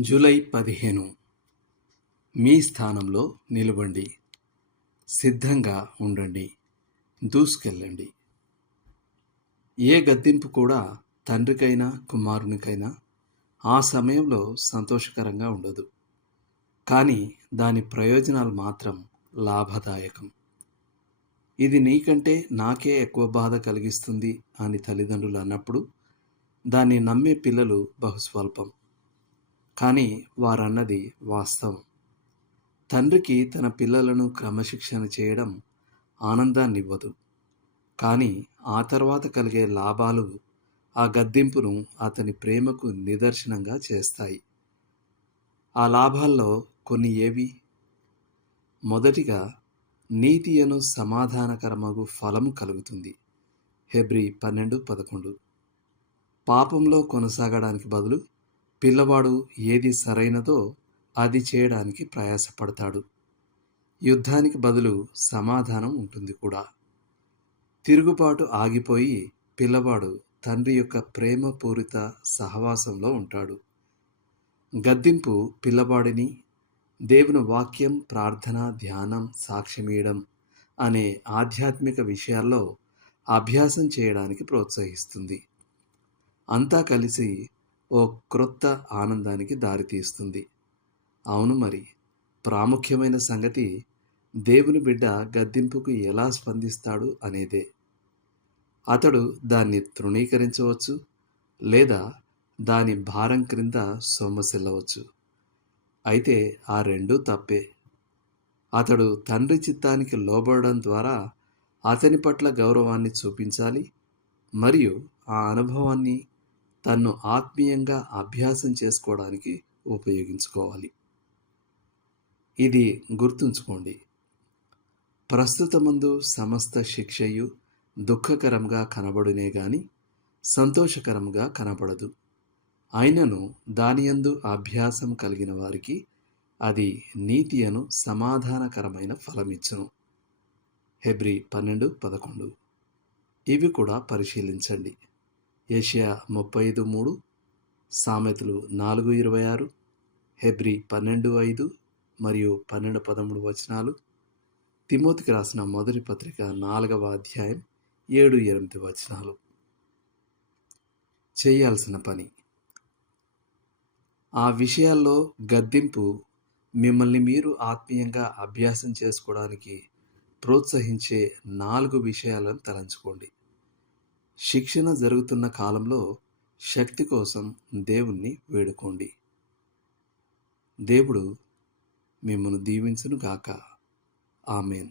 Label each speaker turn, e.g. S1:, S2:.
S1: July పదిహేను. మీ స్థానంలో నిలవండి సిద్ధంగా ఉండండి. దూసుకెళ్ళండి. ఏ గద్దింపు కూడా తండ్రికైనా కుమారునికైనా ఆ సమయంలో సంతోషకరంగా ఉండదు. కానీ దాని ప్రయోజనాలు మాత్రం లాభదాయకం. ఇది నీకంటే నాకే ఎక్కువ బాధ కలిగిస్తుంది అని తల్లిదండ్రులు అన్నప్పుడు దాన్ని నమ్మే పిల్లలు బహుస్వల్పం. కానీ వారన్నది వాస్తవం. తండ్రికి తన పిల్లలను క్రమశిక్షణ చేయడం ఆనందాన్నివ్వదు కానీ ఆ తర్వాత కలిగే లాభాలు ఆ గద్దింపును అతని ప్రేమకు నిదర్శనంగా చేస్తాయి. ఆ లాభాల్లో కొన్ని ఏవి? మొదటిగా నీతి అను సమాధానకరమగు ఫలము కలుగుతుంది. హెబ్రి పన్నెండు పదకొండు. పాపంలో కొనసాగడానికి బదులు పిల్లవాడు ఏది సరైనదో అది చేయడానికి ప్రయాసపడతాడు. యుద్ధానికి బదులు సమాధానం ఉంటుంది కూడా. తిరుగుబాటు ఆగిపోయి పిల్లవాడు తండ్రి యొక్క ప్రేమపూరిత సహవాసంలో ఉంటాడు. గద్దింపు పిల్లవాడిని దేవుని వాక్యం ప్రార్థన ధ్యానం సాక్ష్యమీయడం అనే ఆధ్యాత్మిక విషయాల్లో అభ్యాసం చేయడానికి ప్రోత్సహిస్తుంది. అంతా కలిసి ఓ క్రొత్త ఆనందానికి దారితీస్తుంది అవును మరి ప్రాముఖ్యమైన సంగతి దేవుని బిడ్డ గద్దింపుకు ఎలా స్పందిస్తాడు అనేదే. అతడు దాన్ని తృణీకరించవచ్చు లేదా దాని భారం క్రింద సొమ్మసిల్లవచ్చు. అయితే ఆ రెండూ తప్పే. అతడు తండ్రి చిత్తానికి లోబడడం ద్వారా అతని పట్ల గౌరవాన్ని చూపించాలి మరియు ఆ అనుభవాన్ని తన్ను ఆత్మీయంగా అభ్యాసం చేసుకోవడానికి ఉపయోగించుకోవాలి. ఇది గుర్తుంచుకోండి. ప్రస్తుతమందు సమస్త శిక్షయు దుఃఖకరంగా కనబడునే గాని సంతోషకరంగా కనబడదు. అయినను దానియందు అభ్యాసం కలిగిన వారికి అది నీతి అను సమాధానకరమైన ఫలమిచ్చును. హెబ్రి పన్నెండు పదకొండు. ఇవి కూడా పరిశీలించండి. ఏషియా ముప్పై ఐదు మూడు సామెతలు నాలుగు ఇరవై ఆరు హెబ్రి పన్నెండు ఐదు మరియు పన్నెండు పదమూడు వచనాలు. తిమోతికి రాసిన మొదటి పత్రిక నాలుగవ అధ్యాయం ఏడు ఎనిమిది వచనాలు. చేయాల్సిన పని. ఆ విషయాల్లో గద్దింపు మిమ్మల్ని మీరు ఆత్మీయంగా అభ్యాసం చేసుకోవడానికి ప్రోత్సహించే నాలుగు విషయాలను తలంచుకోండి. శిక్షణ జరుగుతున్న కాలంలో శక్తి కోసం దేవుణ్ణి వేడుకోండి. దేవుడు మిమ్మల్ని దీవించును గాక ఆమెన్.